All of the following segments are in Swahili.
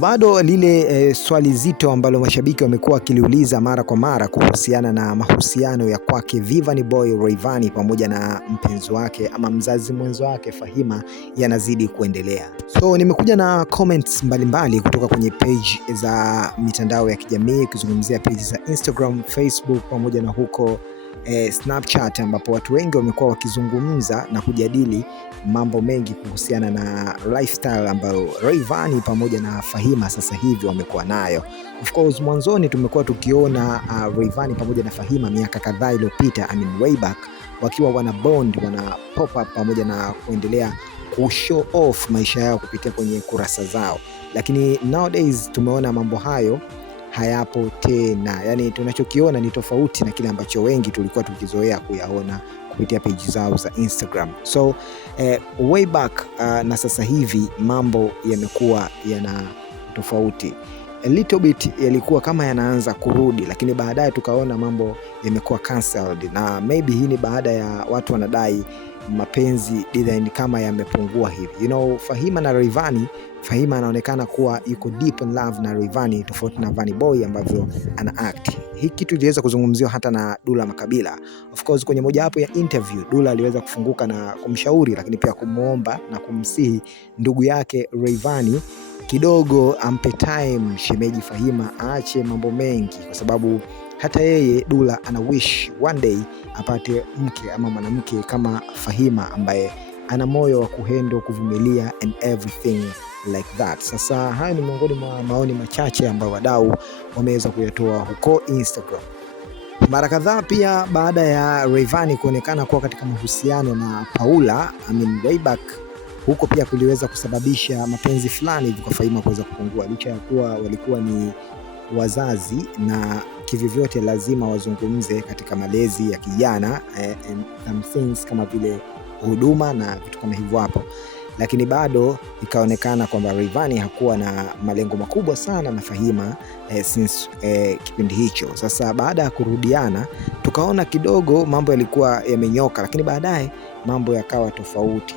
Bado lile swali zito ambalo mashabiki wamekuwa wakiliuliza mara kwa mara kuhusiana na mahusiano ya kwake Vanny Boy Rayvanny pamoja na mpenzi wake ama mzazi mwenzo wake Fahima yanazidi kuendelea. So nimekuja na comments mbalimbali kutoka kwenye page za mitandao ya kijamii, kuzungumzia page za Instagram, Facebook pamoja na huko Snapchat, ambapo watu wengi wamekuwa wakizungumza na kujadili mambo mengi kuhusiana na lifestyle ambayo Rayvanny pamoja na Fahima sasa hivi wamekuwa nayo. Of course mwanzoni tumekuwa tukiona Rayvanny pamoja na Fahima miaka kadhaa iliyopita, way back, wakiwa wana bond, wana pop up pamoja na kuendelea kushow off maisha yao kupitia kwenye kurasa zao, lakini nowadays tumeona mambo hayo hayapo tena. Yani tunachokiona ni tofauti na kile ambacho wengi tulikuwa tukizoea kuyaona kupitia page zao za Instagram. So way back na sasa hivi mambo yamekuwa yana tofauti. A little bit yalikuwa kama yanaanza kurudi, lakini baadaye tukaona mambo yamekuwa cancelled, na maybe hii ni baada ya watu wanadai mapenzi design kama yamepungua hivi. Fahima na Rayvanny, Fahima anaonekana kuwa yuko deep in love na Rayvanny, tofauti na Vanny Boy ambavyo ana act. Hii kitu iliweza kuzungumziwa hata na Dula Makabila. Of course kwenye mojawapo ya interview Dula aliweza kufunguka na kumshauri, lakini pia kumuomba na kumsihi ndugu yake Rayvanny kidogo ampe time shemeji Fahima, aache mambo mengi, kwa sababu hata yeye Dula ana wish one day apate mke ama mwanamke kama Fahima ambaye ana moyo wa kuhendo, kuvumilia and everything like that. Sasa haya ni miongoni mwa maoni machache ambayo wadau wameweza kuyatoa huko Instagram. Mara kadhaa pia baada ya Rayvanny kuonekana kuwa katika mahusiano na Paula, way back, huko pia kuliweza kusababisha mapenzi fulani hivi kwa Fahima kuweza kupungua, licha ya kuwa walikuwa ni wazazi na kivivyote lazima wazungumze katika malezi ya kijana and some things kama vile huduma na vitu kama hivyo hapo, lakini bado ikaonekana kwamba Rayvanny hakuwa na malengo makubwa sana na Fahima since kipindi hicho. Sasa baada ya kurudiana tukaona kidogo mambo yalikuwa yamenyoka, lakini baadaye mambo yakawa tofauti.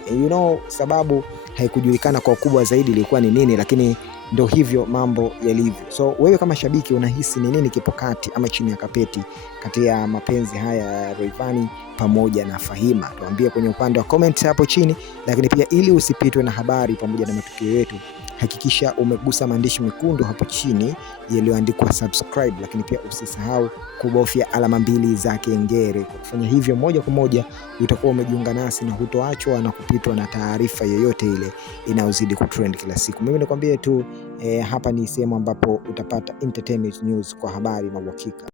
Sababu haikujulikana kwa ukubwa zaidi ilikuwa ni nini, lakini ndio hivyo mambo yalivyo. So wewe kama shabiki unahisi ni nini kipo kati ama chini ya kapeti kati ya mapenzi haya ya Rayvanny pamoja na Fahima? Tuambie kwenye upande wa comment hapo chini, lakini pia ili usipitwe na habari pamoja na matukio yetu, hakikisha umegusa maandishi mekundu hapo chini yaliyoandikwa subscribe, lakini pia usisahau kubofya alama 2 za kengele. Kwa kufanya hivyo moja kwa moja utakuwa umejiunga nasi na hutoachwa na kupitwa na taarifa yoyote ile inayozidi kutrend kila siku. Mimi nakwambia tu hapa ni sehemu ambapo utapata entertainment news kwa habari na uhakika.